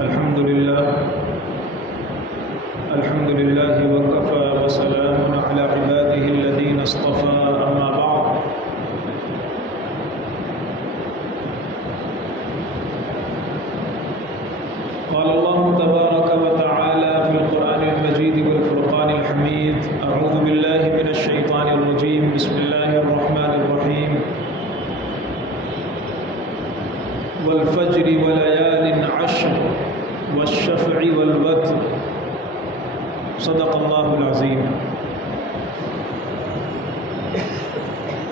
الحمد لله وكفى وسلام على عباده الذين اصطفى أما بعد قال الله تبارك وتعالى في القرآن المجيد والفرقان الحميد أعوذ بالله من الشيطان الرجيم بسم الله الرحمن الرحيم والفجر وليال عشر والشفع والوتر صدق اللہ العظیم۔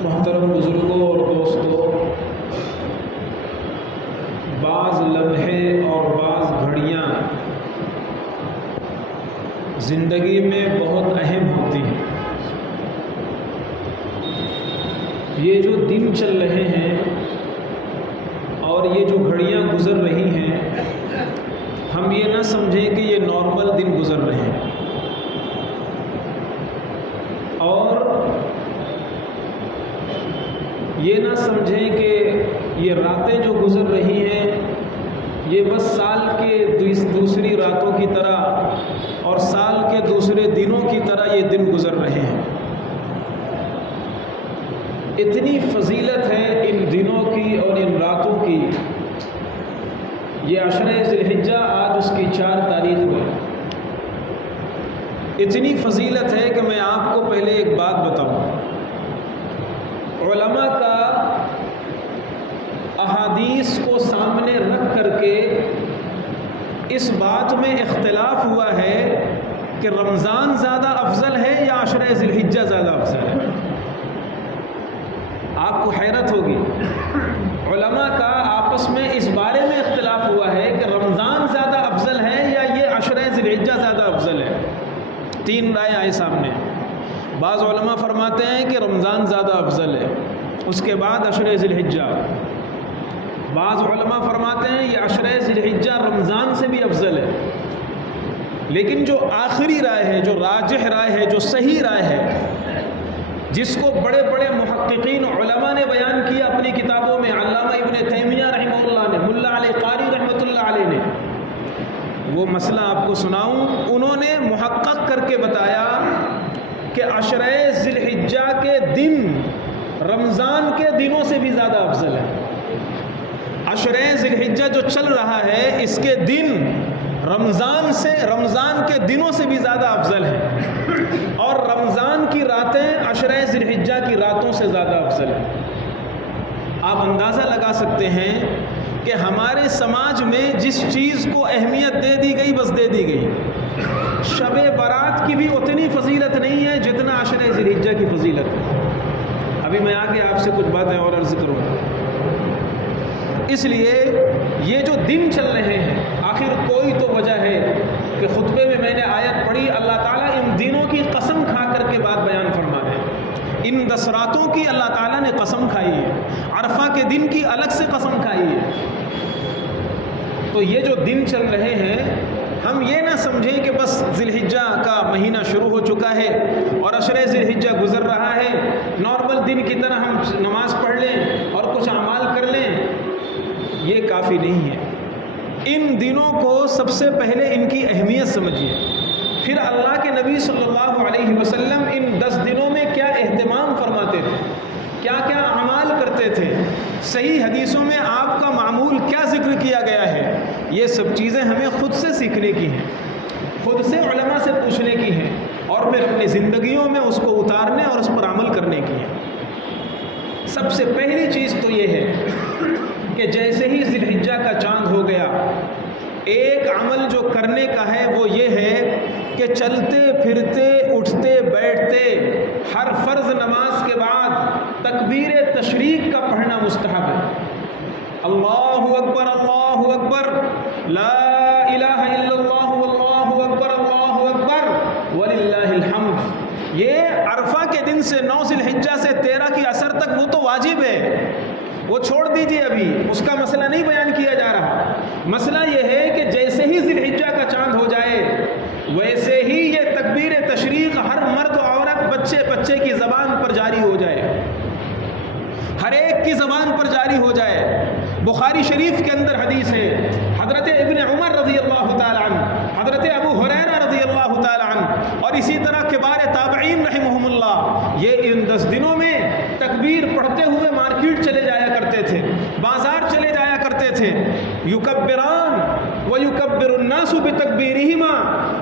محترم بزرگوں اور دوستوں، بعض لمحے اور بعض گھڑیاں زندگی میں بہت اہم ہوتی ہیں۔ یہ جو دن چل رہے ہیں اور یہ جو گھڑیاں گزر رہی ہیں، ہم یہ نہ سمجھیں کہ یہ نارمل دن گزر رہے ہیں، اور یہ نہ سمجھیں کہ یہ راتیں جو گزر رہی ہیں یہ بس سال کے دوسری راتوں کی طرح اور سال کے دوسرے دنوں کی طرح یہ دن گزر رہے ہیں۔ اتنی فضیلت ہے ان دنوں کی اور ان راتوں کی۔ یہ عشرہ ذی الحجہ آج اس کی 4 تاریخ ہے۔ اتنی فضیلت ہے کہ میں آپ کو پہلے ایک بات بتاؤں۔ علماء کا احادیث کو سامنے رکھ کر کے اس بات میں اختلاف ہوا ہے کہ رمضان زیادہ افضل ہے یا عشرہ ذی الحجہ زیادہ افضل ہے۔ آپ کو حیرت ہوگی، علماء کا آپس میں اس بارے میں اختلاف ہوا ہے کہ رمضان زیادہ افضل ہے یا یہ عشرہ ذی الحجہ زیادہ افضل ہے۔ 3 رائے آئے سامنے۔ بعض علماء فرماتے ہیں کہ رمضان زیادہ افضل ہے، اس کے بعد عشرہ ذی الحجہ۔ بعض علماء فرماتے ہیں یہ عشرہ ذی الحجہ رمضان سے بھی افضل ہے۔ لیکن جو آخری رائے ہے، جو راجح رائے ہے، جو صحیح رائے ہے، جس کو بڑے بڑے محققین علماء نے بیان کیا اپنی کتابوں میں، علامہ ابن تیمیہ رحمہ اللہ نے، ملا علی قاری رحمۃ اللہ علیہ نے، وہ مسئلہ آپ کو سناؤں۔ انہوں نے محقق کر کے بتایا کہ عشرہ ذی الحجہ کے دن رمضان کے دنوں سے بھی زیادہ افضل ہے۔ عشرہ ذی الحجہ جو چل رہا ہے اس کے دن رمضان کے دنوں سے بھی زیادہ افضل ہے، اور رمضان کی راتیں عشرہ ذی الحجہ کی راتوں سے زیادہ افضل ہے۔ آپ اندازہ لگا سکتے ہیں کہ ہمارے سماج میں جس چیز کو اہمیت دے دی گئی بس دے دی گئی۔ شب برات کی بھی اتنی فضیلت نہیں ہے جتنا عشرہ ذی الحجہ کی فضیلت ہے۔ ابھی میں آگے آپ سے کچھ باتیں اور عرض کروں گا۔ اس لیے یہ جو دن چل رہے ہیں، آخر کوئی تو وجہ ہے کہ خطبے میں میں نے آیت پڑھی، اللہ تعالیٰ ان دنوں کی قسم کھا کر کے بات بیان فرما رہے ہیں۔ ان 10 راتوں کی اللہ تعالیٰ نے قسم کھائی ہے، عرفہ کے دن کی الگ سے قسم کھائی ہے۔ تو یہ جو دن چل رہے ہیں، ہم یہ نہ سمجھیں کہ بس ذی الحجہ کا مہینہ شروع ہو چکا ہے اور عشرہ ذی الحجہ گزر رہا ہے، نارمل دن کی طرح ہم نماز پڑھ لیں اور کچھ اعمال کر لیں، یہ کافی نہیں ہے۔ ان دنوں کو سب سے پہلے ان کی اہمیت سمجھیے، پھر اللہ کے نبی صلی اللہ علیہ وسلم ان 10 دنوں میں کیا اہتمام فرماتے تھے، کیا کیا اعمال کرتے تھے، صحیح حدیثوں میں آپ کا معمول کیا ذکر کیا گیا ہے، یہ سب چیزیں ہمیں خود سے سیکھنے کی ہیں، خود سے علماء سے پوچھنے کی ہیں، اور پھر اپنی زندگیوں میں اس کو اتارنے اور اس پر عمل کرنے کی ہیں۔ سب سے پہلی چیز تو یہ ہے کہ جیسے ہی ذی الحجہ کا چاند ہو گیا، ایک عمل جو کرنے کا ہے وہ یہ ہے کہ چلتے پھرتے اٹھتے بیٹھتے ہر فرض نماز کے بعد تکبیر تشریق کا پڑھنا مستحب ہے۔ اللہ اکبر اللہ اکبر، لا الہ الا اللہ واللہ اکبر اللہ اکبر وللہ الحمد۔ یہ عرفہ کے دن سے 9 ذی الحجہ سے 13 کی عصر تک وہ تو واجب ہے، وہ چھوڑ دیجئے، ابھی اس کا مسئلہ نہیں بیان کیا جا رہا۔ مسئلہ یہ ہے کہ جیسے ہی ذی الحجہ کا چاند ہو جائے ویسے ہی یہ تکبیر تشریق ہر مرد و عورت، بچے کی زبان پر جاری ہو جائے، ہر ایک کی زبان پر جاری ہو جائے۔ بخاری شریف کے اندر حدیث ہے، حضرت ابن عمر رضی اللہ اسی طرح کبار تابعین رحمہم اللہ، یہ ان 10 دنوں میں تکبیر پڑھتے ہوئے مارکیٹ چلے جایا کرتے تھے، بازار چلے جایا کرتے تھے۔ یکبران ویکبر الناس بتکبیرہما،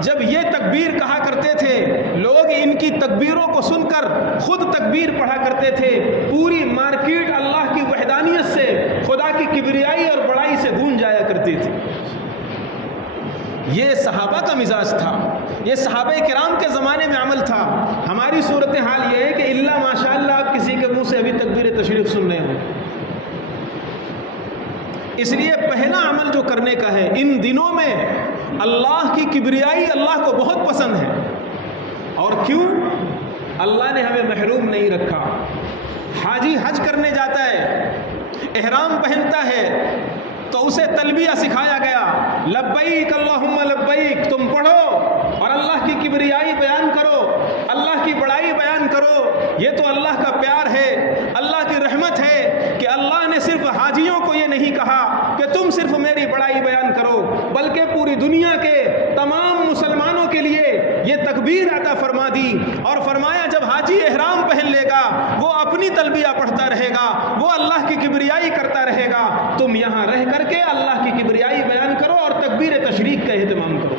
جب یہ تکبیر کہا کرتے تھے لوگ ان کی تکبیروں کو سن کر خود تکبیر پڑھا کرتے تھے، پوری مارکیٹ اللہ کی وحدانیت سے، خدا کی کبریائی اور بڑائی سے گونج جایا کرتی تھی۔ یہ صحابہ کا مزاج تھا، یہ صحابہ کرام کے زمانے میں عمل تھا۔ ہماری صورتحال یہ ہے کہ الا ماشاءاللہ آپ کسی کے منہ سے ابھی تکبیر تشریف سن رہے ہوں۔ اس لیے پہلا عمل جو کرنے کا ہے ان دنوں میں، اللہ کی کبریائی اللہ کو بہت پسند ہے۔ اور کیوں؟ اللہ نے ہمیں محروم نہیں رکھا۔ حاجی حج کرنے جاتا ہے، احرام پہنتا ہے تو اسے تلبیہ سکھایا گیا، لبیک اللہم لبیک، تم پڑھو اور اللہ کی کبریائی بیان کرو، اللہ کی بڑائی بیان کرو۔ یہ تو اللہ کا پیار ہے، اللہ کی رحمت ہے کہ اللہ نے صرف حاجیوں کو یہ نہیں کہا کہ تم صرف میری بڑائی بیان کرو، بلکہ پوری دنیا کے تمام مسلمانوں کے لیے یہ تکبیر عطا فرما دی، اور فرمایا جب حاجی احرام پہن لے گا وہ اپنی تلبیہ پڑھتا رہے گا، وہ اللہ کی کبریائی کرتا رہے گا، تم یہاں رہ کر کے اللہ کی کبریائی بیان کرو اور تکبیر تشریق کا اہتمام کرو۔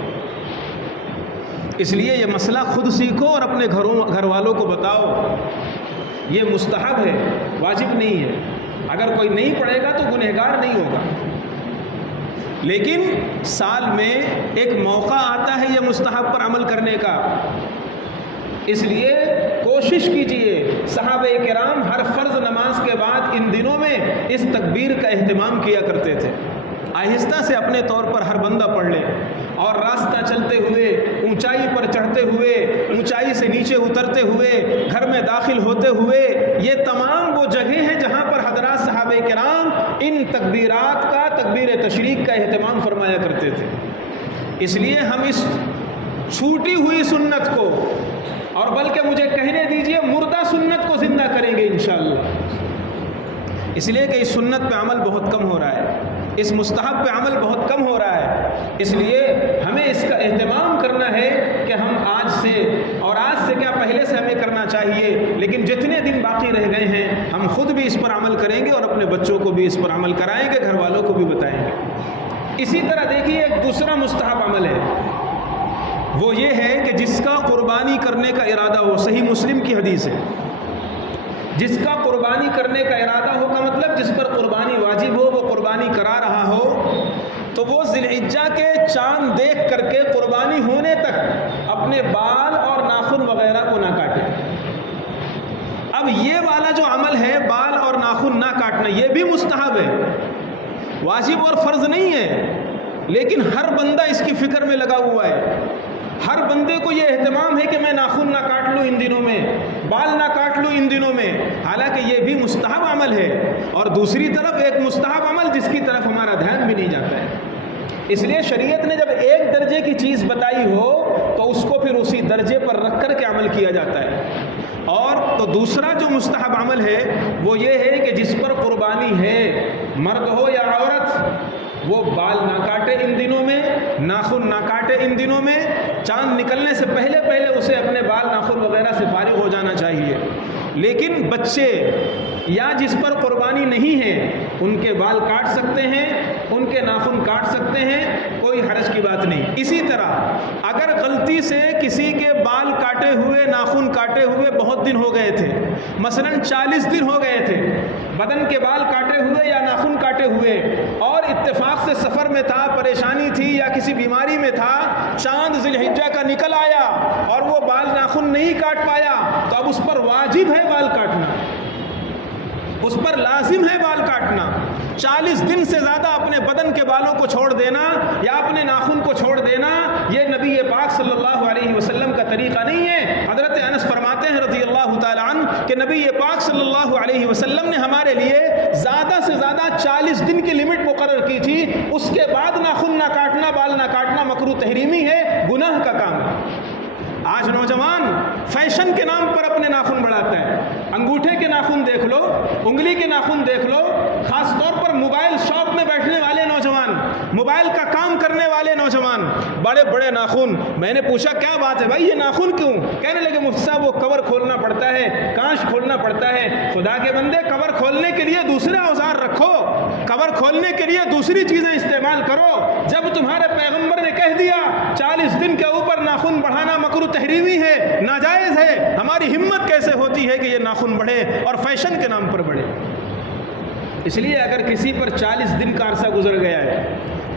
اس لیے یہ مسئلہ خود سیکھو اور اپنے گھر والوں کو بتاؤ۔ یہ مستحب ہے، واجب نہیں ہے۔ اگر کوئی نہیں پڑھے گا تو گنہگار نہیں ہوگا، لیکن سال میں ایک موقع آتا ہے یہ مستحب پر عمل کرنے کا۔ اس لیے کوشش کیجئے، صحابہ کرام ہر فرض نماز کے بعد ان دنوں میں اس تکبیر کا اہتمام کیا کرتے تھے۔ آہستہ سے اپنے طور پر ہر بندہ پڑھ لے، اور راستہ چلتے ہوئے، اونچائی پر چڑھتے ہوئے، اونچائی سے نیچے اترتے ہوئے، گھر میں داخل ہوتے ہوئے، یہ تمام وہ جگہیں ہیں جہاں پر حضرات صحابہ کرام ان تکبیرات کا، تکبیر تشریق کا اہتمام فرمایا کرتے تھے۔ اس لیے ہم اس چھوٹی ہوئی سنت کو، اور بلکہ مجھے کہنے دیجئے مردہ سنت کو زندہ کریں گے انشاءاللہ۔ اس لیے کہ اس سنت پہ عمل بہت کم ہو رہا ہے، اس مستحب پہ عمل بہت کم ہو رہا ہے۔ اس لیے ہمیں اس کا اہتمام کرنا ہے کہ ہم آج سے، اور آج سے کیا پہلے سے ہمیں کرنا چاہیے، لیکن جتنے دن باقی رہ گئے ہیں ہم خود بھی اس پر عمل کریں گے اور اپنے بچوں کو بھی اس پر عمل کرائیں گے، گھر والوں کو بھی بتائیں گے۔ اسی طرح دیکھیے ایک دوسرا مستحب عمل ہے، وہ یہ ہے کہ جس کا قربانی کرنے کا ارادہ ہو، صحیح مسلم کی حدیث ہے، جس کا قربانی کرنے کا ارادہ ہو کا مطلب جس پر قربانی واجب ہو، وہ قربانی کرا رہا ہو، تو وہ ذی الحجہ کے چاند دیکھ کر کے قربانی ہونے تک اپنے بال اور ناخن وغیرہ کو نہ کاٹے۔ اب یہ والا جو عمل ہے بال اور ناخن نہ کاٹنا، یہ بھی مستحب ہے، واجب اور فرض نہیں ہے، لیکن ہر بندہ اس کی فکر میں لگا ہوا ہے۔ ہر بندے کو یہ اہتمام ہے کہ میں ناخن نہ کاٹ لوں ان دنوں میں، بال نہ کاٹ لوں ان دنوں میں، حالانکہ یہ بھی مستحب عمل ہے۔ اور دوسری طرف ایک مستحب عمل جس کی طرف ہمارا دھیان بھی نہیں جاتا ہے۔ اس لیے شریعت نے جب ایک درجے کی چیز بتائی ہو تو اس کو پھر اسی درجے پر رکھ کر کے عمل کیا جاتا ہے۔ اور تو دوسرا جو مستحب عمل ہے وہ یہ ہے کہ جس پر قربانی ہے، مرد ہو یا عورت، وہ بال نہ کاٹے ان دنوں میں، ناخن نہ کاٹے ان دنوں میں، چاند نکلنے سے پہلے اسے اپنے بال ناخن وغیرہ سے فارغ ہو جانا چاہیے۔ لیکن بچے یا جس پر قربانی نہیں ہے ان کے بال کاٹ سکتے ہیں، ان کے ناخن کاٹ سکتے ہیں، کوئی حرج کی بات نہیں۔ اسی طرح اگر غلطی سے کسی کے بال کاٹے ہوئے، ناخن کاٹے ہوئے بہت دن ہو گئے تھے، مثلا 40 دن ہو گئے تھے، بدن کے بال کاٹے ہوئے یا ناخن کاٹے ہوئے، اور اتفاق سے سفر میں تھا، پریشانی تھی یا کسی بیماری میں تھا، چاند ذی الحجہ کا نکل آیا اور وہ بال ناخن نہیں کاٹ پایا، تو اب اس پر واجب ہے بال کاٹنا، اس پر لازم ہے بال کاٹنا۔ 40 دن سے زیادہ اپنے بدن کے بالوں کو چھوڑ دینا یا اپنے ناخن کو چھوڑ دینا، یہ نبی پاک صلی اللہ علیہ وسلم کا طریقہ نہیں ہے۔ حضرت انس فرماتے ہیں رضی اللہ تعالی عنہ کہ نبی پاک صلی اللہ علیہ وسلم نے ہمارے لیے زیادہ سے زیادہ 40 دن کی لمٹ مقرر کی تھی، اس کے بعد ناخن نہ کاٹنا، بال نہ کاٹنا مکروہ تحریمی ہے، گناہ کا کام ہے۔ آج نوجوان فیشن کے نام پر اپنے ناخن بڑھاتا ہے، انگوٹھے کے ناخن دیکھ لو، انگلی کے ناخن دیکھ لو، خاص طور پر موبائل شاپ میں بیٹھنے والے نوجوان موبائل کا کام کرنے والے نوجوان بڑے بڑے ناخن. میں نے پوچھا کیا بات ہے بھائی یہ ناخن کیوں؟ کہنے لگے مفتی صاحب وہ کور کھولنا پڑتا ہے, کانچ کھولنا پڑتا ہے. خدا کے بندے کور کھولنے کے لیے دوسرے اوزار رکھو, کور کھولنے کے لیے دوسری چیزیں استعمال کرو. جب تمہارے پیغمبر نے کہہ دیا 40 دن کے اوپر ناخن بڑھانا مکروہ تحریمی ہے, ناجائز ہے, ہماری ہمت کیسے ہوتی ہے کہ یہ ناخن بڑھے اور فیشن کے نام پر بڑھے؟ اس لیے اگر کسی پر 40 دن کا عرصہ گزر گیا ہے,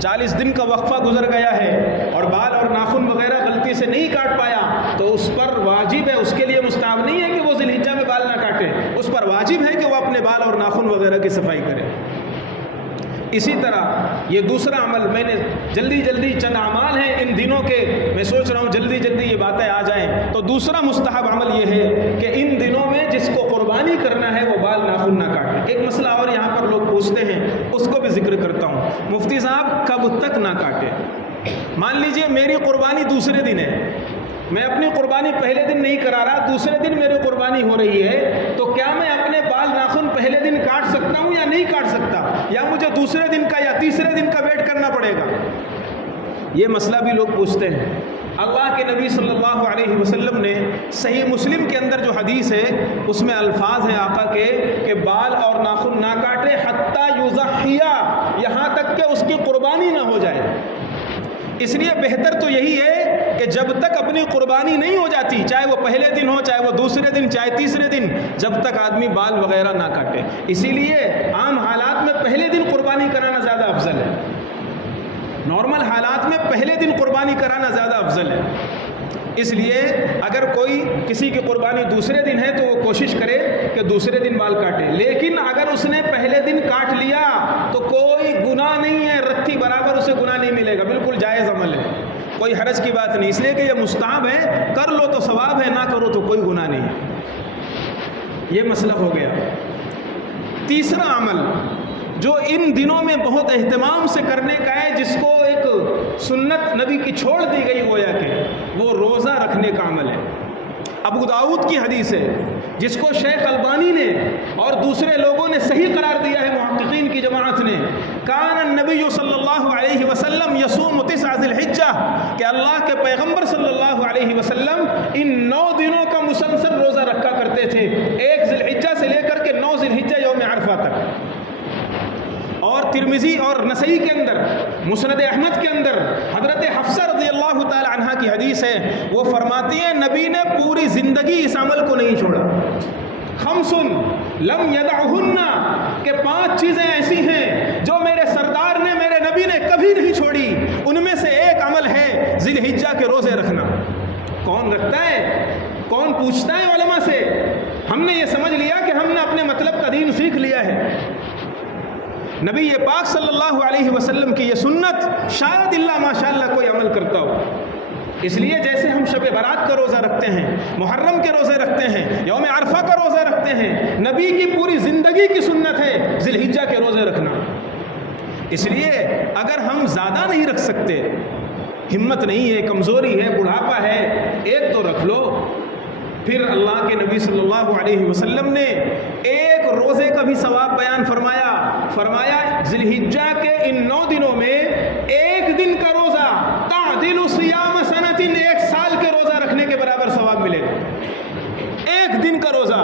40 دن کا وقفہ گزر گیا ہے اور بال اور ناخن وغیرہ غلطی سے نہیں کاٹ پایا تو اس پر واجب ہے, اس کے لیے مستحب نہیں ہے کہ وہ ذی الحجہ میں بال نہ کاٹے, اس پر واجب ہے کہ وہ اپنے بال اور ناخن وغیرہ کی صفائی کرے. اسی طرح یہ دوسرا عمل, میں نے جلدی چند اعمال ہیں ان دنوں کے, میں سوچ رہا ہوں جلدی یہ باتیں آ جائیں. تو دوسرا مستحب عمل یہ ہے کہ ان دنوں میں جس کو قربانی کرنا ہے وہ بال ناخن نہ کاٹے. ایک مسئلہ اور یہاں پر لوگ پوچھتے ہیں, اس کو بھی ذکر کرتا ہوں. مفتی صاحب کب تک نہ کاٹے؟ مان لیجئے میری قربانی دوسرے دن ہے, میں اپنی قربانی پہلے دن نہیں کرا رہا, دوسرے دن میری قربانی ہو رہی ہے, تو کیا میں اپنے بال ناخن پہلے دن کاٹ سکتا ہوں یا نہیں کاٹ سکتا, یا مجھے دوسرے دن کا یا تیسرے دن کا ویٹ کرنا پڑے گا؟ یہ مسئلہ بھی لوگ پوچھتے ہیں. اللہ کے نبی صلی اللہ علیہ وسلم نے صحیح مسلم کے اندر جو حدیث ہے اس میں الفاظ ہیں آقا کے کہ بال اور ناخن نہ کاٹے حتی یضحیہ, یہاں تک کہ اس کی قربانی نہ ہو جائے. اس لیے بہتر تو یہی ہے کہ جب تک اپنی قربانی نہیں ہو جاتی, چاہے وہ پہلے دن ہو, چاہے وہ دوسرے دن, چاہے تیسرے دن, جب تک آدمی بال وغیرہ نہ کاٹے. اسی لیے عام حالات میں پہلے دن قربانی کرانا زیادہ افضل ہے, نارمل حالات میں پہلے دن قربانی کرانا زیادہ افضل ہے. اس لیے اگر کوئی کسی کی قربانی دوسرے دن ہے تو وہ کوشش کرے کہ دوسرے دن بال کاٹے, لیکن اگر اس نے پہلے دن کاٹ لیا تو کوئی گناہ نہیں ہے, رتی برابر اسے گناہ نہیں ملے گا, بالکل جائز عمل ہے, کوئی حرج کی بات نہیں. اس لیے کہ یہ مستحب ہے, کر لو تو ثواب ہے, نہ کرو تو کوئی گناہ نہیں ہے. یہ مسئلہ ہو گیا. تیسرا عمل جو ان دنوں میں بہت اہتمام سے کرنے کا ہے, جس کو ایک سنت نبی کی چھوڑ دی گئی گویا کہ, وہ روزہ رکھنے کا عمل ہے. ابو داؤد کی حدیث ہے جس کو شیخ البانی نے اور دوسرے لوگوں نے صحیح قرار دیا ہے, محققین کی جماعت نے. کان النبی صلی اللہ علیہ وسلم یصوم 9 ذی الحجہ, کہ اللہ کے پیغمبر صلی اللہ علیہ وسلم ان 9 دنوں کا مسلسل روزہ رکھا کرتے تھے, 1 ذی الحجہ سے لے کر کے 9 ذی الحجہ یوم عرفہ تک. اور ترمذی اور نسائی کے اندر, مسند احمد کے اندر حضرت حفصہ رضی اللہ تعالی عنہا کی حدیث ہے, وہ فرماتی ہیں نبی نے پوری زندگی اس عمل کو نہیں چھوڑا. 5 لم یدعہن, کہ 5 چیزیں ایسی ہیں جو میرے سردار نے, میرے نبی نے کبھی نہیں چھوڑی. ان میں سے ایک عمل ہے ذی الحجہ کے روزے رکھنا. کون رکھتا ہے, کون پوچھتا ہے علماء سے؟ ہم نے یہ سمجھ لیا کہ ہم نے اپنے مطلب کا دین سیکھ لیا ہے. نبی پاک صلی اللہ علیہ وسلم کی یہ سنت شاید اللہ ماشاءاللہ کوئی عمل کرتا ہو. اس لیے جیسے ہم شب برات کا روزہ رکھتے ہیں, محرم کے روزے رکھتے ہیں, یوم عرفہ کا روزہ رکھتے ہیں, نبی کی پوری زندگی کی سنت ہے ذی الحجہ کے روزے رکھنا. اس لیے اگر ہم زیادہ نہیں رکھ سکتے, ہمت نہیں ہے, کمزوری ہے, بڑھاپا ہے, ایک تو رکھ لو. پھر اللہ کے نبی صلی اللہ علیہ وسلم نے ایک روزے کا بھی ثواب بیان فرمایا ذی الحجہ کے ان 9 دنوں میں ایک دن کا روزہ تعدل صیام سنۃ, 1 سال کے روزہ رکھنے کے برابر ثواب ملے گا. ایک دن کا روزہ,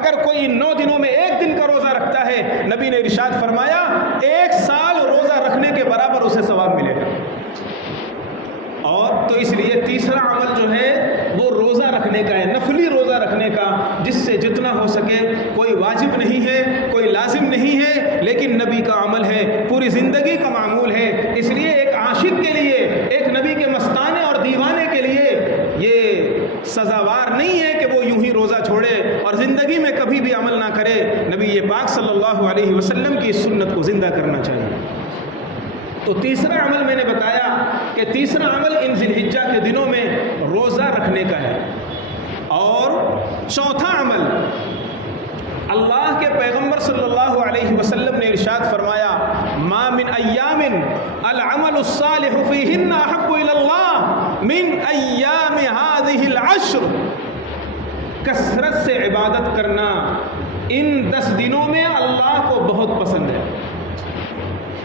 اگر کوئی ان 9 دنوں میں ایک دن کا روزہ رکھتا ہے, نبی نے ارشاد فرمایا 1 سال روزہ رکھنے کے برابر اسے ثواب ملے گا. اور تو اس لیے تیسرا عمل جو ہے وہ روزہ رکھنے کا ہے, نفلی روزہ رکھنے کا, جس سے جتنا ہو سکے, کوئی واجب نہیں ہے, کوئی لازم نہیں ہے, لیکن نبی کا عمل ہے, پوری زندگی کا معمول ہے. اس لیے ایک عاشق کے لیے, ایک نبی کے مستانے اور دیوانے کے لیے یہ سزاوار نہیں ہے کہ وہ یوں ہی روزہ چھوڑے اور زندگی میں کبھی بھی عمل نہ کرے. نبی پاک صلی اللہ علیہ وسلم کی اس سنت کو زندہ کرنا چاہیے. تو تیسرا عمل میں نے بتایا کہ تیسرا عمل ان ذی الحجہ کے دنوں میں روزہ رکھنے کا ہے. اور چوتھا عمل, اللہ کے پیغمبر صلی اللہ علیہ وسلم نے ارشاد فرمایا ما من ایام العمل الصالح فیہن احب الی اللہ من ایام هذه العشر, کثرت سے عبادت کرنا ان 10 دنوں میں اللہ کو بہت پسند ہے.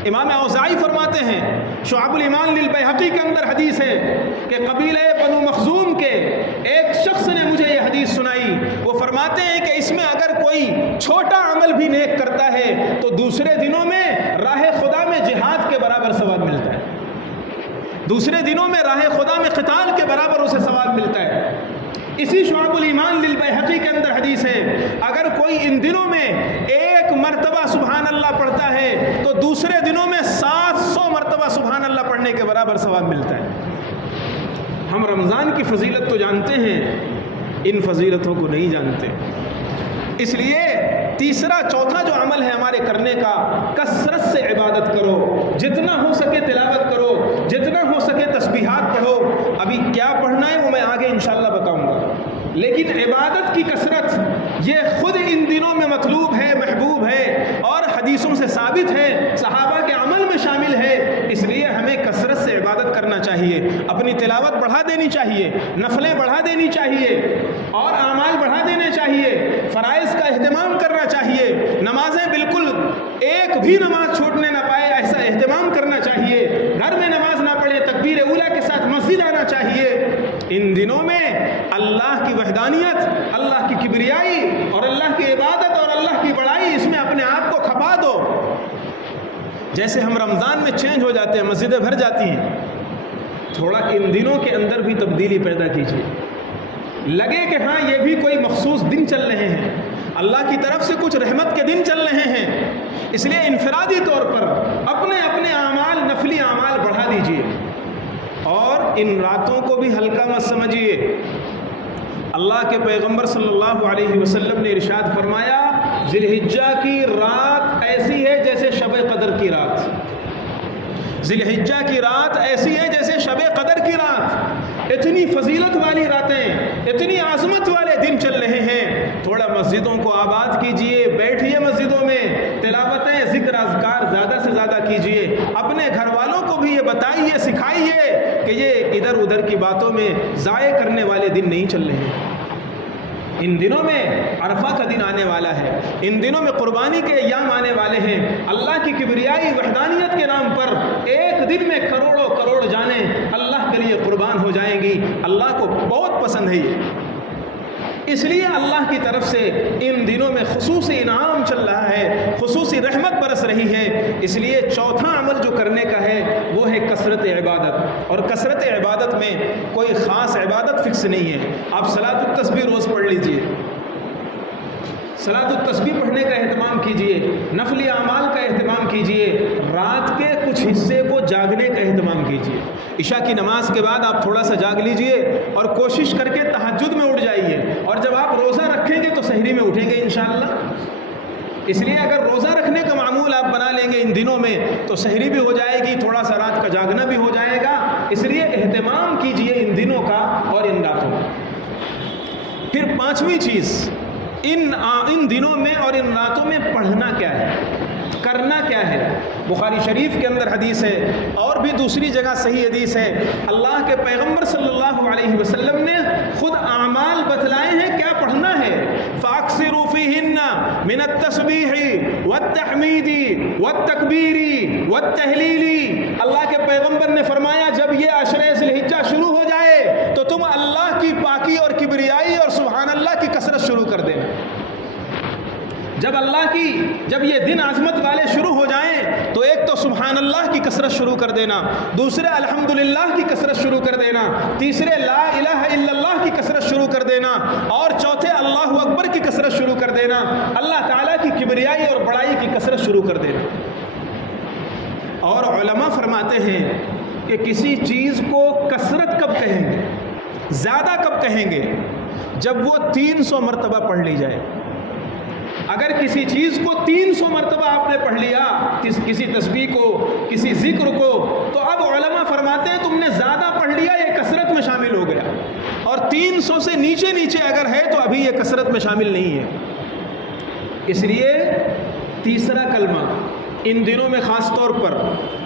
امام اوزاعی فرماتے ہیں، شعب الایمان للبیہقی کے اندر حدیث ہے کہ قبیلہ بنو مخزوم کے ایک شخص نے مجھے یہ حدیث سنائی، وہ فرماتے ہیں کہ اس میں اگر کوئی چھوٹا عمل بھی نیک کرتا ہے تو دوسرے دنوں میں راہ خدا میں جہاد کے برابر ثواب ملتا ہے، دوسرے دنوں میں راہ خدا میں قتال کے برابر اسے ثواب ملتا ہے۔ اسی شعب الایمان للبیہقی کے اندر حدیث ہے، اگر کوئی ان دنوں میں ایک مرتبہ سبحان اللہ پڑھتا ہے تو دوسرے دنوں میں 700 مرتبہ سبحان اللہ پڑھنے کے برابر ثواب ملتا ہے۔ ہم رمضان کی فضیلت تو جانتے ہیں، ان فضیلتوں کو نہیں جانتے، اس لیے تیسرا چوتھا جو عمل ہے ہمارے کرنے کا، کثرت سے عبادت کرو، جتنا ہو سکے تلاوت کرو، جتنا ہو سکے تسبیحات پڑھو۔ ابھی کیا پڑھنا ہے وہ میں آگے انشاءاللہ بتاؤں گا، لیکن عبادت کی کثرت یہ خود ان دنوں میں مطلوب ہے، محبوب ہے، اور حدیثوں سے ثابت ہے، صحابہ کے عمل میں شامل ہے، اس لیے ہمیں کثرت سے عبادت کرنا چاہیے، اپنی تلاوت بڑھا دینی چاہیے، نفلیں بڑھا دینی چاہیے، اور اعمال بڑھا دینے چاہیے، فرائض کا اہتمام کرنا چاہیے، نمازیں بالکل ایک بھی نماز چھوٹنے نہ پائے ایسا اہتمام کرنا چاہیے، گھر میں نماز نہ پڑھے تکبیر اولیٰ کے ساتھ مسجد آنا چاہیے۔ ان دنوں میں اللہ کی وحدانیت، اللہ کی کبریائی اور اللہ کی عبادت اور اللہ کی بڑائی، اس میں اپنے آپ کو کھپا دو۔ جیسے ہم رمضان میں چینج ہو جاتے ہیں، مسجدیں بھر جاتی ہیں، تھوڑا ان دنوں کے اندر بھی تبدیلی پیدا کیجیے، لگے کہ ہاں یہ بھی کوئی مخصوص دن چل رہے ہیں، اللہ کی طرف سے کچھ رحمت کے دن چل رہے ہیں، اس لیے انفرادی طور پر اپنے اپنے اعمال، نفلی اعمال بڑھا دیجیے، اور ان راتوں کو بھی ہلکا مت سمجھیے۔ اللہ کے پیغمبر صلی اللہ علیہ وسلم نے ارشاد فرمایا، ذی الحجہ کی رات ایسی ہے جیسے شب قدر کی رات، ذی الحجہ کی رات ایسی ہے جیسے شب قدر کی رات۔ اتنی فضیلت والی راتیں، اتنی عظمت والے دن چل رہے ہیں، تھوڑا مسجدوں کو آباد کیجئے، بیٹھیے مسجدوں میں، تلاوتیں، ذکر، اذکار زیادہ سے زیادہ کیجئے، اپنے گھر والوں کو بھی یہ بتائیے، سکھائیے کہ یہ ادھر ادھر کی باتوں میں ضائع کرنے والے دن نہیں چل رہے ہیں۔ ان دنوں میں عرفہ کا دن آنے والا ہے، ان دنوں میں قربانی کے ایام آنے والے ہیں، اللہ کی کبریائی وحدانیت کے نام پر ایک دن میں کروڑوں کروڑ جانیں اللہ کے لیے قربان ہو جائیں گی۔ اللہ کو بہت پسند ہے یہ، اس لیے اللہ کی طرف سے ان دنوں میں خصوصی انعام چل رہا ہے، خصوصی رحمت برس رہی ہے، اس لیے چوتھا عمل جو کرنے کا ہے وہ ہے کثرت عبادت، اور کثرت عبادت میں کوئی خاص عبادت فکس نہیں ہے۔ آپ صلاۃ التسبیح روز پڑھ لیجئے، صلاۃ التسبیح پڑھنے کا اہتمام کیجئے، نفلی اعمال کا اہتمام کیجئے، رات کے کچھ حصے کو جاگنے کا اہتمام کیجئے۔ عشاء کی نماز کے بعد آپ تھوڑا سا جاگ لیجئے اور کوشش کر کے تہجد میں اٹھ جائیے، اور جب آپ روزہ رکھیں گے تو سحری میں اٹھیں گے انشاءاللہ۔ اس لیے اگر روزہ رکھنے کا معمول آپ بنا لیں گے ان دنوں میں تو سحری بھی ہو جائے گی، تھوڑا سا رات کا جاگنا بھی ہو جائے گا، اس لیے اہتمام کیجئے ان دنوں کا اور ان راتوں کا۔ پھر پانچویں چیز، ان دنوں میں اور ان راتوں میں پڑھنا کیا ہے، کرنا کیا ہے۔ بخاری شریف کے اندر حدیث ہے، اور بھی دوسری جگہ صحیح حدیث ہے، اللہ کے پیغمبر صلی اللہ علیہ وسلم نے خود اعمال بتلائے ہیں کیا پڑھنا ہے۔ فَأَكْثِرُوا فِيهِنَّ مِنَ التَّسْبِيحِ وَالتَّحْمِيدِ وَالتَّكْبِيرِ وَالتَّهْلِيلِ۔ اللہ کے پیغمبر نے فرمایا جب یہ عشرہ ذی الحجہ شروع ہو جائے تو تم اللہ کی پاکی اور کبریائی اور سبحان اللہ کی کثرت شروع کر دینا۔ جب یہ دن عظمت والے شروع ہو جائیں تو ایک تو سبحان اللہ کی کثرت شروع کر دینا، دوسرے الحمدللہ کی کثرت شروع کر دینا، تیسرے لا الہ الا اللہ کی کثرت شروع کر دینا، اور چوتھے اللہ اکبر کی کثرت شروع کر دینا، اللہ تعالیٰ کی کبریائی اور بڑائی کی کثرت شروع کر دینا۔ اور علماء فرماتے ہیں کہ کسی چیز کو کثرت کب کہیں گے، زیادہ کب کہیں گے، جب وہ 300 مرتبہ پڑھ لی جائے۔ اگر کسی چیز کو 300 مرتبہ آپ نے پڑھ لیا، کسی تسبیح کو، کسی ذکر کو، تو اب علماء فرماتے ہیں تم نے زیادہ پڑھ لیا، یہ کثرت میں شامل ہو گیا، اور 300 سے نیچے اگر ہے تو ابھی یہ کثرت میں شامل نہیں ہے۔ اس لیے تیسرا کلمہ ان دنوں میں خاص طور پر،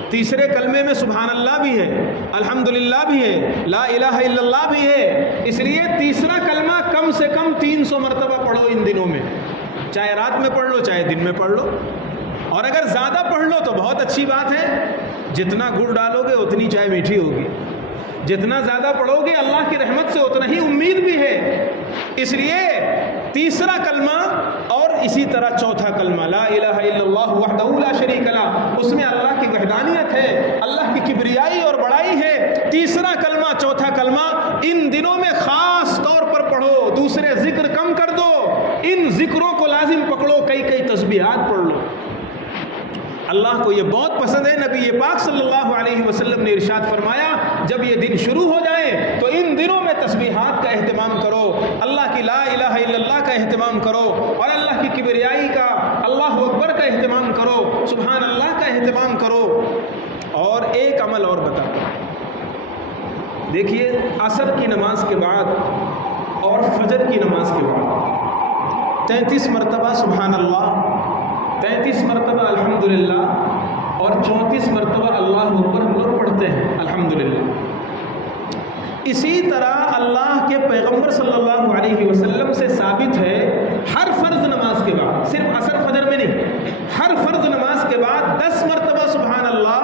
تیسرے کلمے میں سبحان اللہ بھی ہے، الحمدللہ بھی ہے، لا الہ الا اللہ بھی ہے، اس لیے تیسرا کلمہ کم سے کم 300 مرتبہ پڑھو ان دنوں میں، چاہے رات میں پڑھ لو چاہے دن میں پڑھ لو۔ اور اگر زیادہ پڑھ لو تو بہت اچھی بات ہے، جتنا گڑ ڈالو گے اتنی چائے میٹھی ہوگی، جتنا زیادہ پڑھو گے اللہ کی رحمت سے اتنا ہی امید بھی ہے۔ اس لیے تیسرا کلمہ اور اسی طرح چوتھا کلمہ لا الہ الا اللہ وحدہ لا شریک لہ، اس میں اللہ کی وحدانیت ہے، اللہ کی کبریائی اور بڑائی ہے۔ تیسرا کلمہ چوتھا کلمہ ان دنوں میں خاص طور پر پڑھو، دوسرے ذکر کم کر دو، ان ذکروں کو لازم پکڑو، کئی تسبیحات پڑھ لو۔ اللہ کو یہ بہت پسند ہے۔ نبی پاک صلی اللہ علیہ وسلم نے ارشاد فرمایا جب یہ دن شروع ہو جائے تو ان دنوں میں تسبیحات کا اہتمام کرو، اللہ کی لا الہ الا اللہ کا اہتمام کرو، اور اللہ کی کبریائی کا، اللہ اکبر کا اہتمام کرو، سبحان اللہ کا اہتمام کرو۔ اور ایک عمل اور بتاتا ہوں، دیکھیے عصر کی نماز کے بعد اور فجر کی نماز کے بعد 33 مرتبہ سبحان اللہ، 33 مرتبہ الحمدللہ اور 34 مرتبہ اللہ اکبر ہم لوگ پڑھتے ہیں الحمدللہ۔ اسی طرح اللہ کے پیغمبر صلی اللہ علیہ وسلم سے ثابت ہے ہر فرض نماز کے بعد، صرف عصر فجر میں نہیں، ہر فرض نماز کے بعد 10 مرتبہ سبحان اللہ،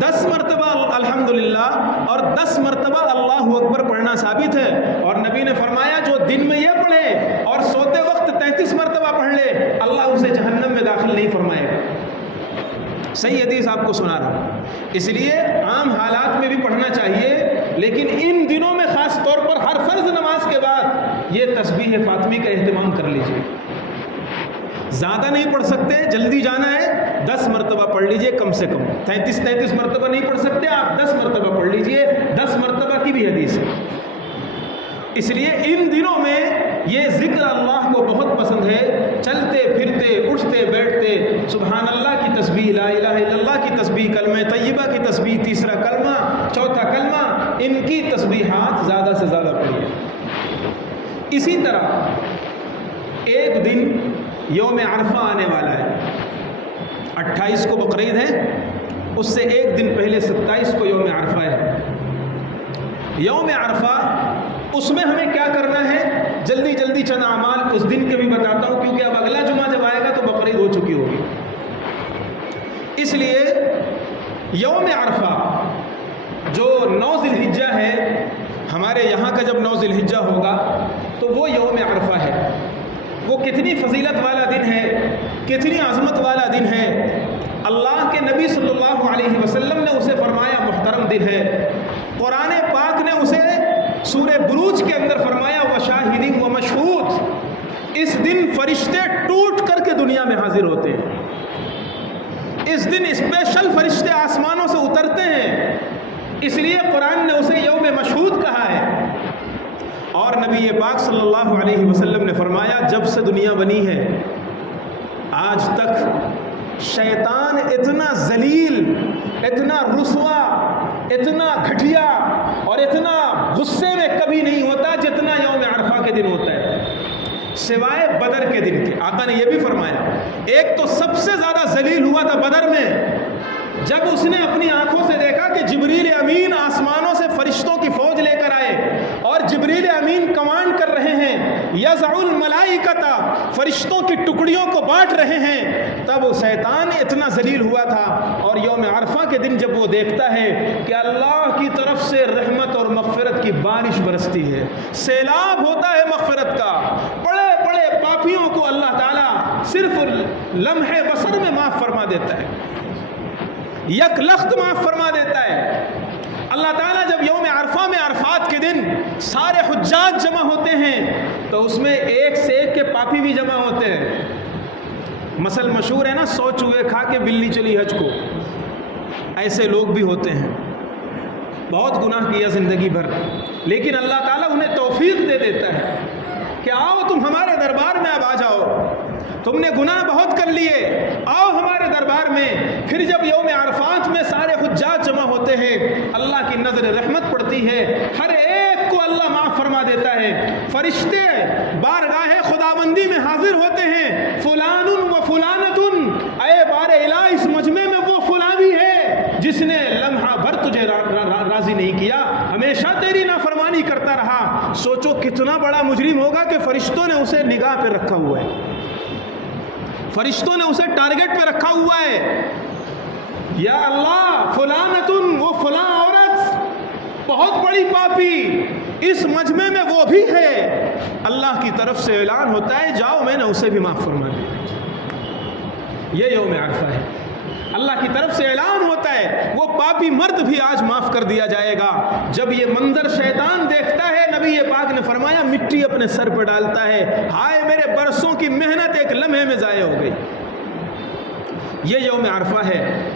10 مرتبہ الحمدللہ اور 10 مرتبہ اللہ اکبر پڑھنا ثابت ہے۔ اور نبی نے فرمایا جو دن میں یہ پڑھے اور سوتے وقت 33 مرتبہ پڑھ لے، اللہ اسے جہنم میں داخل نہیں فرمائے گا۔ صحیح حدیث آپ کو سنا رہا ہوں۔ اس لیے عام حالات میں بھی پڑھنا چاہیے، لیکن ان دنوں میں خاص طور پر ہر فرض نماز کے بعد یہ تسبیح فاطمی کا اہتمام کر لیجیے۔ زیادہ نہیں پڑھ سکتے، جلدی جانا ہے، 10 مرتبہ پڑھ لیجئے کم سے کم۔ 33 مرتبہ نہیں پڑھ سکتے آپ، 10 مرتبہ پڑھ لیجئے، 10 مرتبہ کی بھی حدیث ہے۔ اس لیے ان دنوں میں یہ ذکر اللہ کو بہت پسند ہے، چلتے پھرتے اٹھتے بیٹھتے سبحان اللہ کی تسبیح، لا الہ الا اللہ کی تسبیح، کلمہ طیبہ کی تسبیح، تیسرا کلمہ، چوتھا کلمہ، ان کی تسبیحات زیادہ سے زیادہ پڑھیے۔ اسی طرح ایک دن یوم عرفہ آنے والا ہے، 28 کو بقرعید ہے، اس سے ایک دن پہلے 27 کو یوم عرفہ ہے۔ یوم عرفہ اس میں ہمیں کیا کرنا ہے، جلدی جلدی چند اعمال اس دن کے بھی بتاتا ہوں، کیونکہ اب اگلا جمعہ جب آئے گا تو بقرعید ہو چکی ہوگی۔ اس لیے یوم عرفہ جو 9 ذی الحجہ ہے، ہمارے یہاں کا جب 9 ذی الحجہ ہوگا تو وہ یوم عرفہ ہے۔ وہ کتنی فضیلت والا دن ہے، کتنی عظمت والا دن ہے۔ اللہ کے نبی صلی اللہ علیہ وسلم نے اسے فرمایا محترم دن ہے۔ قرآن پاک نے اسے سورہ بروج کے اندر فرمایا وشاہد و مشہود۔ اس دن فرشتے ٹوٹ کر کے دنیا میں حاضر ہوتے ہیں، اس دن اسپیشل فرشتے آسمانوں سے اترتے ہیں، اس لیے قرآن نے اسے یوم مشہود کہا ہے۔ اور نبی پاک صلی اللہ علیہ وسلم نے فرمایا جب سے دنیا بنی ہے آج تک شیطان اتنا ذلیل، اتنا رسوا، اتنا گھٹیا اور اتنا غصے میں کبھی نہیں ہوتا جتنا یوم عرفہ کے دن ہوتا ہے، سوائے بدر کے دن کے۔ آقا نے یہ بھی فرمایا ایک تو سب سے زیادہ ذلیل ہوا تھا بدر میں، جب اس نے اپنی آنکھوں سے دیکھا کہ جبریل امین آسمانوں سے فرشتوں کی فوج لے کر آئے اور جبریل امین کمانڈ کر رہے ہیں، یضع الملائکۃ، فرشتوں کی ٹکڑیوں کو بانٹ رہے ہیں، تب وہ شیطان اتنا ذلیل ہوا تھا۔ اور یوم عرفہ کے دن جب وہ دیکھتا ہے کہ اللہ کی طرف سے رحمت اور مغفرت کی بارش برستی ہے، سیلاب ہوتا ہے مغفرت کا، بڑے بڑے پاپیوں کو اللہ تعالیٰ صرف لمحے بصر میں معاف فرما دیتا ہے، یک لخت معاف فرما دیتا ہے۔ اللہ تعالیٰ جب یوم عرفہ میں عرفات کے دن سارے حجاج جمع ہوتے ہیں تو اس میں ایک سے ایک کے پاپی بھی جمع ہوتے ہیں۔ مثل مشہور ہے نا، 100 چوہے کھا کے بلی چلی حج کو، ایسے لوگ بھی ہوتے ہیں، بہت گناہ کیا زندگی بھر، لیکن اللہ تعالیٰ انہیں توفیق دے دیتا ہے کہ آؤ تم ہمارے دربار میں اب آ جاؤ، تم نے گناہ بہت کر لیے، آؤ ہمارے دربار میں۔ پھر جب یوم عرفات میں سارے حجاج جمع ہوتے ہیں، اللہ کی نظر رحمت پڑتی ہے، ہر ایک کو اللہ معاف فرما دیتا ہے، فرشتے بارگاہ خداوندی میں حاضر ہوتے ہیں، فلان و فلانۃ، اے بار الہ اس مجمع میں وہ فلاں بھی ہے جس نے لمحہ بھر تجھے راضی نہیں کیا، ہمیشہ تیری نافرمانی کرتا رہا۔ سوچو کتنا بڑا مجرم ہوگا کہ فرشتوں نے اسے نگاہ پہ رکھا ہوا ہے۔ فرشتوں نے اسے ٹارگٹ پہ رکھا ہوا ہے، یا اللہ فلانتن، وہ فلاں عورت بہت بڑی پاپی اس مجمع میں وہ بھی ہے۔ اللہ کی طرف سے اعلان ہوتا ہے جاؤ میں نے اسے بھی معاف فرما دیا۔ یہ یوم عرفہ ہے، اللہ کی طرف سے اعلان ہوتا ہے وہ پاپی مرد بھی آج معاف کر دیا جائے گا۔ جب یہ منظر شیطان دیکھتا ہے، نبی پاک نے فرمایا مٹی اپنے سر پہ ڈالتا ہے، ہائے میرے برسوں کی محنت ایک لمحے میں ضائع ہو گئی۔ یہ یوم عرفہ ہے،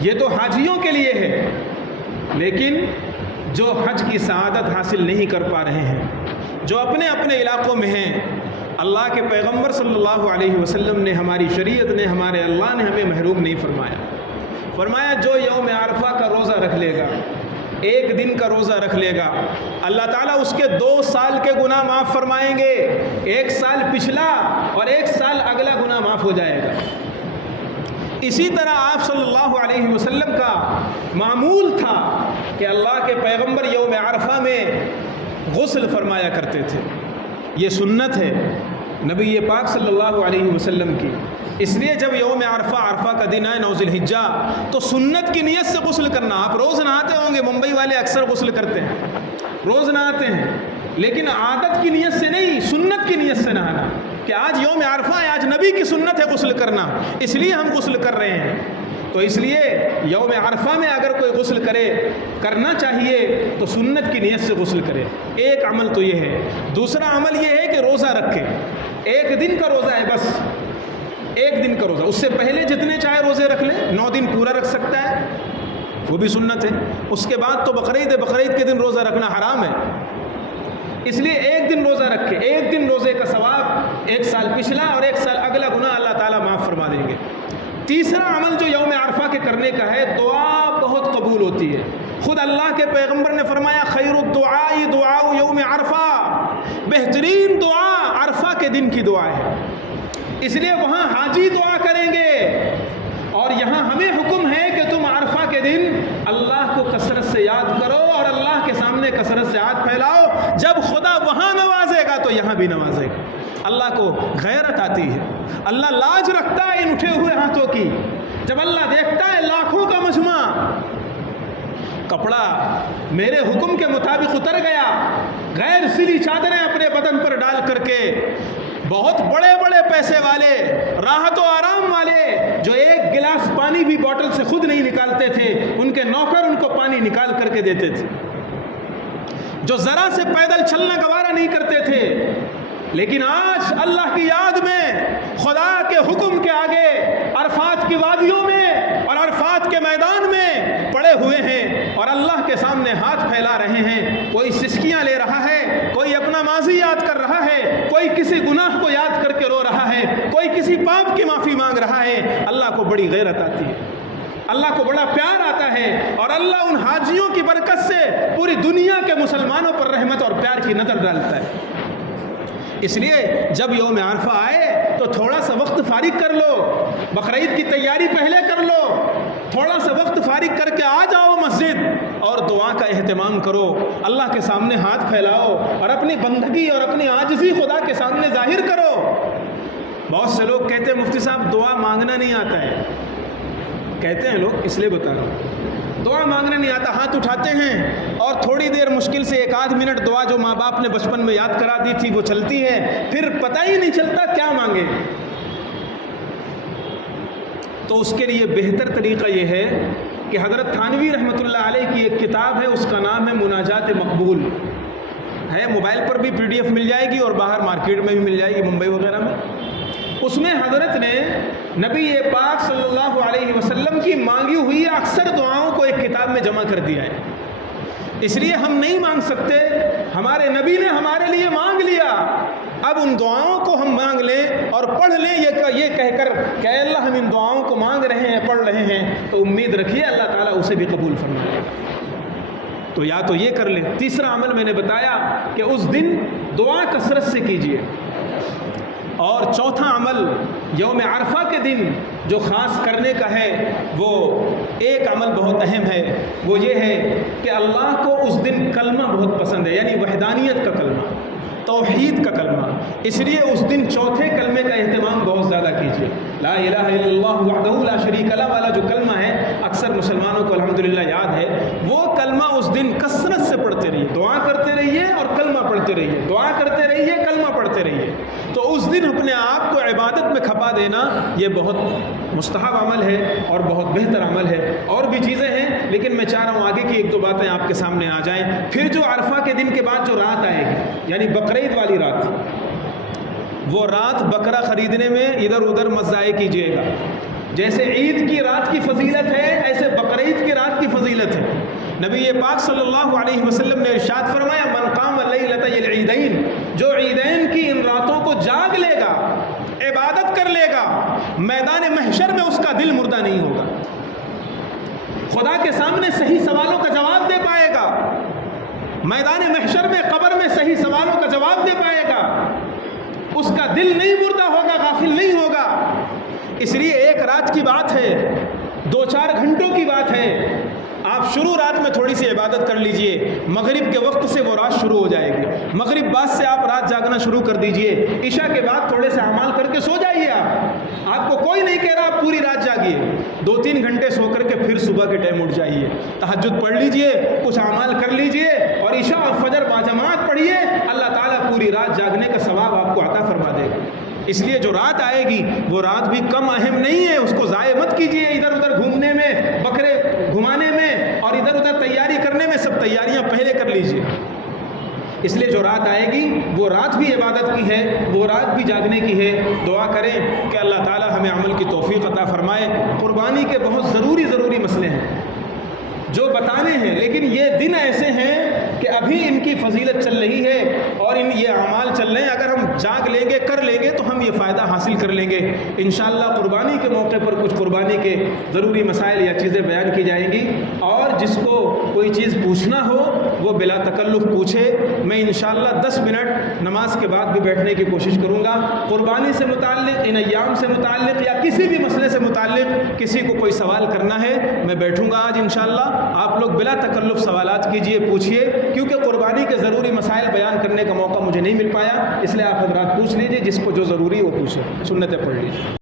یہ تو حاجیوں کے لیے ہے، لیکن جو حج کی سعادت حاصل نہیں کر پا رہے ہیں، جو اپنے اپنے علاقوں میں ہیں، اللہ کے پیغمبر صلی اللہ علیہ وسلم نے، ہماری شریعت نے، ہمارے اللہ نے ہمیں محروم نہیں فرمایا۔ فرمایا جو یوم عرفہ کا روزہ رکھ لے گا، ایک دن کا روزہ رکھ لے گا، اللہ تعالیٰ اس کے 2 سال کے گناہ معاف فرمائیں گے، 1 سال پچھلا اور 1 سال اگلا گناہ معاف ہو جائے گا۔ اسی طرح آپ صلی اللہ علیہ وسلم کا معمول تھا کہ اللہ کے پیغمبر یوم عرفہ میں غسل فرمایا کرتے تھے۔ یہ سنت ہے نبی پاک صلی اللہ علیہ وسلم کی۔ اس لیے جب یوم عرفہ کا دن آئے 9 ذی الحجہ، تو سنت کی نیت سے غسل کرنا۔ آپ روز نہاتے ہوں گے، ممبئی والے اکثر غسل کرتے ہیں، روز نہاتے ہیں، لیکن عادت کی نیت سے نہیں، سنت کی نیت سے نہانا، کہ آج یوم عرفہ ہے، آج نبی کی سنت ہے غسل کرنا، اس لیے ہم غسل کر رہے ہیں۔ تو اس لیے یوم عرفہ میں اگر کوئی غسل کرنا چاہیے تو سنت کی نیت سے غسل کرے۔ ایک عمل تو یہ ہے۔ دوسرا عمل یہ ہے کہ روزہ رکھے، 1 دن کا روزہ ہے، بس 1 دن کا روزہ، اس سے پہلے جتنے چاہے روزے رکھ لے، 9 دن پورا رکھ سکتا ہے، وہ بھی سنت ہے۔ اس کے بعد تو بقرعید کے دن روزہ رکھنا حرام ہے، اس لیے 1 دن روزہ رکھے، 1 دن روزے کا ثواب 1 سال پچھلا اور 1 سال اگلا گناہ اللہ تعالیٰ معاف فرما دیں گے۔ تیسرا عمل جو یوم عرفہ کے کرنے کا ہے، دعا بہت قبول ہوتی ہے۔ خود اللہ کے پیغمبر نے فرمایا خیر الدعاء دعاء یوم عرفہ، بہترین دعا عرفہ کے دن کی دعا ہے، اس لیے وہاں حاجی دعا کریں گے، اور یہاں ہمیں حکم ہے کہ تم عرفہ کے دن اللہ کو کثرت سے یاد کرو اور اللہ کے سامنے کثرت سے ہاتھ پھیلاؤ۔ جب خدا وہاں نوازے گا تو یہاں بھی نوازے گا۔ اللہ کو غیرت آتی ہے، اللہ لاج رکھتا ہے ان اٹھے ہوئے ہاتھوں کی۔ جب اللہ دیکھتا ہے لاکھوں کا مجمع، کپڑا میرے حکم کے مطابق اتر گیا، غیر سلی چادریں اپنے بدن پر ڈال کر کے، بہت بڑے بڑے پیسے والے، راحت و آرام والے، جو 1 گلاس پانی بھی بوتل سے خود نہیں نکالتے تھے، ان کے نوکر ان کو پانی نکال کر کے دیتے تھے، جو ذرا سے پیدل چلنا گوارا نہیں کرتے تھے، لیکن آج اللہ کی یاد میں، خدا کے حکم کے آگے، عرفات کی وادیوں میں اور عرفات کے میدان میں پڑے ہوئے ہیں اور اللہ کے سامنے ہاتھ پھیلا رہے ہیں۔ کوئی سسکیاں لے رہا ہے، کوئی اپنا ماضی یاد کر رہا ہے، کوئی کسی گناہ کو یاد کر کے رو رہا ہے، کوئی کسی پاپ کی معافی مانگ رہا ہے۔ اللہ کو بڑی غیرت آتی ہے، اللہ کو بڑا پیار آتا ہے، اور اللہ ان حاجیوں کی برکت سے پوری دنیا کے مسلمانوں پر رحمت اور پیار کی نظر ڈالتا ہے۔ اس لیے جب یوم عرفہ آئے تو تھوڑا سا وقت فارغ کر لو، بقرعید کی تیاری پہلے کر لو، تھوڑا سا وقت فارغ کر کے آ جاؤ مسجد اور دعا کا اہتمام کرو، اللہ کے سامنے ہاتھ پھیلاؤ اور اپنی بندگی اور اپنی عاجزی خدا کے سامنے ظاہر کرو۔ بہت سے لوگ کہتے ہیں مفتی صاحب دعا مانگنا نہیں آتا ہے، کہتے ہیں لوگ، اس لیے بتا رہا ہوں، دعا مانگنا نہیں آتا، ہاتھ اٹھاتے ہیں اور تھوڑی دیر مشکل سے 1 منٹ دعا جو ماں باپ نے بچپن میں یاد کرا دی تھی وہ چلتی ہے، پھر پتہ ہی نہیں چلتا کیا مانگے۔ تو اس کے لیے بہتر طریقہ یہ ہے کہ حضرت تھانوی رحمۃ اللہ علیہ کی ایک کتاب ہے، اس کا نام ہے مناجات مقبول ہے، موبائل پر بھی PDF مل جائے گی اور باہر مارکیٹ میں بھی مل جائے گی، ممبئی وغیرہ میں۔ اس میں حضرت نے نبی پاک صلی اللہ علیہ وسلم کی مانگی ہوئی اکثر دعاؤں کو ایک کتاب میں جمع کر دیا ہے۔ اس لیے ہم نہیں مانگ سکتے، ہمارے نبی نے ہمارے لیے مانگ لیا، اب ان دعاؤں کو ہم مانگ لیں اور پڑھ لیں یہ کہہ کر کہ اے اللہ ہم ان دعاؤں کو مانگ رہے ہیں، پڑھ رہے ہیں، تو امید رکھیے اللہ تعالیٰ اسے بھی قبول فرمائے۔ تو یا تو یہ کر لیں۔ تیسرا عمل میں نے بتایا کہ اس دن دعا کثرت سے کیجیے، اور چوتھا عمل یوم عرفہ کے دن جو خاص کرنے کا ہے، وہ ایک عمل بہت اہم ہے، وہ یہ ہے کہ اللہ کو اس دن کلمہ بہت پسند ہے، یعنی وحدانیت کا کلمہ۔ توحید کا کلمہ. اس لیے اس دن چوتھے کلمے کا اہتمام بہت زیادہ کیجیے. لا الہ الا اللہ وحدہ لا شریک لہ والا جو کلمہ ہے اکثر مسلمانوں کو الحمدللہ یاد ہے. وہ کلمہ اس دن کثرت سے پڑھتے رہیے, دعا کرتے رہیے اور کلمہ پڑھتے رہیے, دعا کرتے رہیے, کلمہ پڑھتے رہیے. تو اس دن اپنے آپ کو عبادت میں کھپا دینا یہ بہت مستحب عمل ہے اور بہت بہتر عمل ہے. اور بھی چیزیں ہیں لیکن میں چاہ رہا ہوں آگے کی ایک دو باتیں آپ کے سامنے آ جائیں. پھر جو عرفہ کے دن کے بعد جو رات آئے گی یعنی بقرعید والی رات, وہ رات بکرا خریدنے میں ادھر ادھر مت ضائع کیجیے گا. جیسے عید کی رات کی فضیلت ہے ایسے بقرعید کی رات کی فضیلت ہے. نبی پاک صلی اللہ علیہ وسلم نے ارشاد فرمایا من قام لیلۃ العیدین, جو عیدین کی ان راتوں کو جاگ لے گا, عبادت کر لے گا, میدان محشر میں اس کا دل مردہ نہیں ہوگا, خدا کے سامنے صحیح سوالوں کا جواب دے پائے گا, میدان محشر میں قبر میں صحیح سوالوں کا جواب دے پائے گا, اس کا دل نہیں مردہ ہوگا, غافل نہیں ہوگا. اس لیے ایک رات کی بات ہے, 2-4 گھنٹوں کی بات ہے. آپ شروع رات میں تھوڑی سی عبادت کر لیجئے, مغرب کے وقت سے وہ رات شروع ہو جائے گی. مغرب بعد سے آپ رات جاگنا شروع کر دیجئے, عشاء کے بعد تھوڑے سے اعمال کر کے سو جائیے. آپ کو کوئی نہیں کہہ رہا آپ پوری رات جاگیے, 2-3 گھنٹے سو کر کے پھر صبح کے ٹائم اٹھ جائیے, تہجد پڑھ لیجئے, کچھ اعمال کر لیجئے اور عشاء اور فجر باجماعت پڑھیے. اللہ تعالیٰ پوری رات جاگنے کا ثواب آپ کو عطا فرما دے گا. اس لیے جو رات آئے گی وہ رات بھی کم اہم نہیں ہے, اس کو ضائع مت کیجیے ادھر ادھر گھومنے میں, بکرے گھمانے میں اور ادھر ادھر تیاری کرنے میں. سب تیاریاں پہلے کر لیجیے. اس لیے جو رات آئے گی وہ رات بھی عبادت کی ہے, وہ رات بھی جاگنے کی ہے. دعا کریں کہ اللہ تعالی ہمیں عمل کی توفیق عطا فرمائے. قربانی کے بہت ضروری مسئلے ہیں جو بتانے ہیں, لیکن یہ دن ایسے ہیں کہ ابھی ان کی فضیلت چل رہی ہے اور یہ اعمال چل رہے ہیں. اگر ہم جاگ لیں گے, کر لیں گے تو ہم یہ فائدہ حاصل کر لیں گے انشاءاللہ. قربانی کے موقع پر کچھ قربانی کے ضروری مسائل یا چیزیں بیان کی جائیں گی, اور جس کو کوئی چیز پوچھنا ہو وہ بلا تکلف پوچھے. میں انشاءاللہ 10 منٹ نماز کے بعد بھی بیٹھنے کی کوشش کروں گا. قربانی سے متعلق, ان ایام سے متعلق یا کسی بھی مسئلے سے متعلق کسی کو کوئی سوال کرنا ہے میں بیٹھوں گا آج انشاءاللہ. آپ لوگ بلا تکلف سوالات کیجئے, پوچھئے, کیونکہ قربانی کے ضروری مسائل بیان کرنے کا موقع مجھے نہیں مل پایا, اس لیے آپ حضرات پوچھ لیجئے, جس کو جو ضروری وہ پوچھے. سنتیں پڑھ لیجئے.